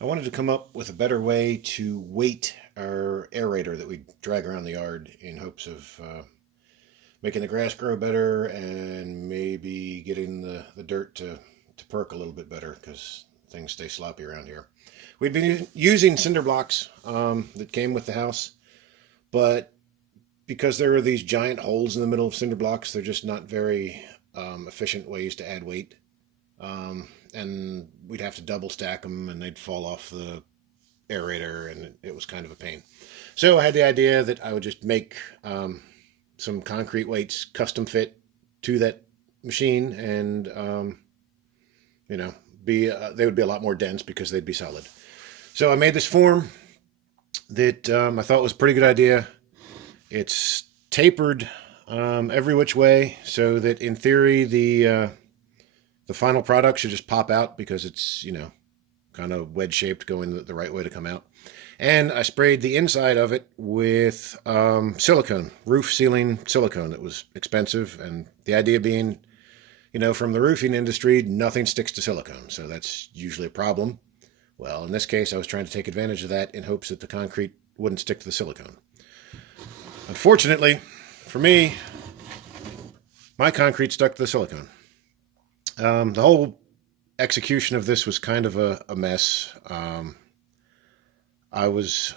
I wanted to come up with a better way to weight our aerator that we drag around the yard in hopes of making the grass grow better and maybe getting the dirt to perk a little bit better because things stay sloppy around here. We'd been using cinder blocks that came with the house, but because there are these giant holes in the middle of cinder blocks, they're just not very efficient ways to add weight. And we'd have to double stack them and they'd fall off the aerator and it was kind of a pain. So I had the idea that I would just make some concrete weights custom fit to that machine and, they would be a lot more dense because they'd be solid. So I made this form that I thought was a pretty good idea. It's tapered every which way so that in theory the final product should just pop out because it's, kind of wedge shaped going the right way to come out. And I sprayed the inside of it with silicone, roof sealing silicone. It was expensive. And the idea being, from the roofing industry, nothing sticks to silicone. So that's usually a problem. Well, in this case, I was trying to take advantage of that in hopes that the concrete wouldn't stick to the silicone. Unfortunately, for me, my concrete stuck to the silicone. The whole execution of this was kind of a mess. I was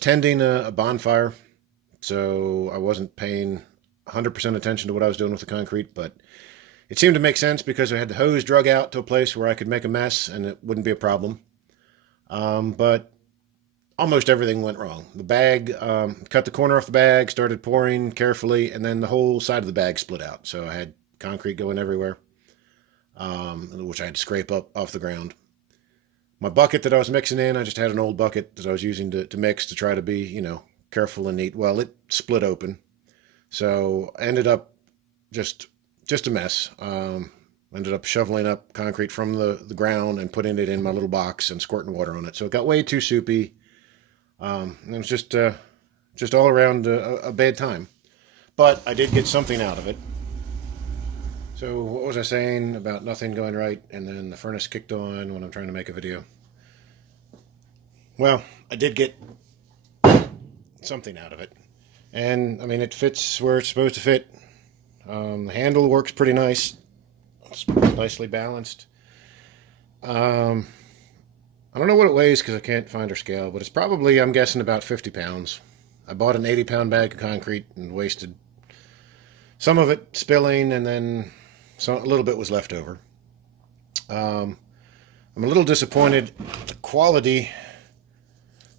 tending a bonfire, so I wasn't paying 100% attention to what I was doing with the concrete, but it seemed to make sense because I had the hose drug out to a place where I could make a mess and it wouldn't be a problem. But almost everything went wrong. The bag, cut the corner off the bag, started pouring carefully, and then the whole side of the bag split out. So I had concrete going everywhere, which I had to scrape up off the ground. My bucket that I was mixing in, I just had an old bucket that I was using to mix to try to be, careful and neat. Well, it split open. So I ended up just a mess. Ended up shoveling up concrete from the ground and putting it in my little box and squirting water on it. So it got way too soupy. And it was just all around a bad time. But I did get something out of it. So what was I saying about nothing going right and then the furnace kicked on when I'm trying to make a video? Well, I did get something out of it. And, it fits where it's supposed to fit. The handle works pretty nice. It's nicely balanced. I don't know what it weighs because I can't find her scale, but it's probably, I'm guessing, about 50 pounds. I bought an 80-pound bag of concrete and wasted some of it spilling, and then a little bit was left over. I'm a little disappointed at the quality.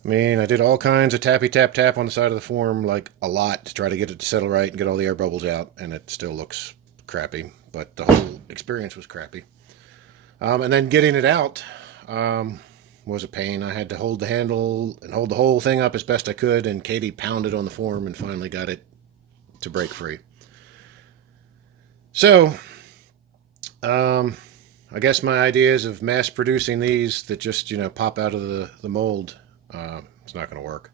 I did all kinds of tappy tap tap on the side of the form, like a lot, to try to get it to settle right and get all the air bubbles out, and it still looks crappy, but the whole experience was crappy. And then getting it out was a pain. I had to hold the handle and hold the whole thing up as best I could, and Katie pounded on the form and finally got it to break free. So, I guess my ideas of mass producing these that just, pop out of the mold, it's not going to work.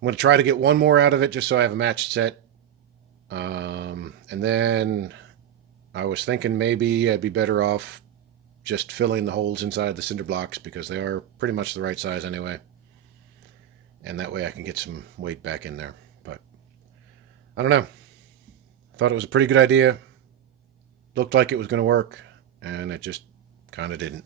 I'm going to try to get one more out of it just so I have a matched set. And then I was thinking maybe I'd be better off just filling the holes inside the cinder blocks because they are pretty much the right size anyway. And that way I can get some weight back in there. But I don't know. Thought it was a pretty good idea. Looked like it was going to work, and it just kind of didn't.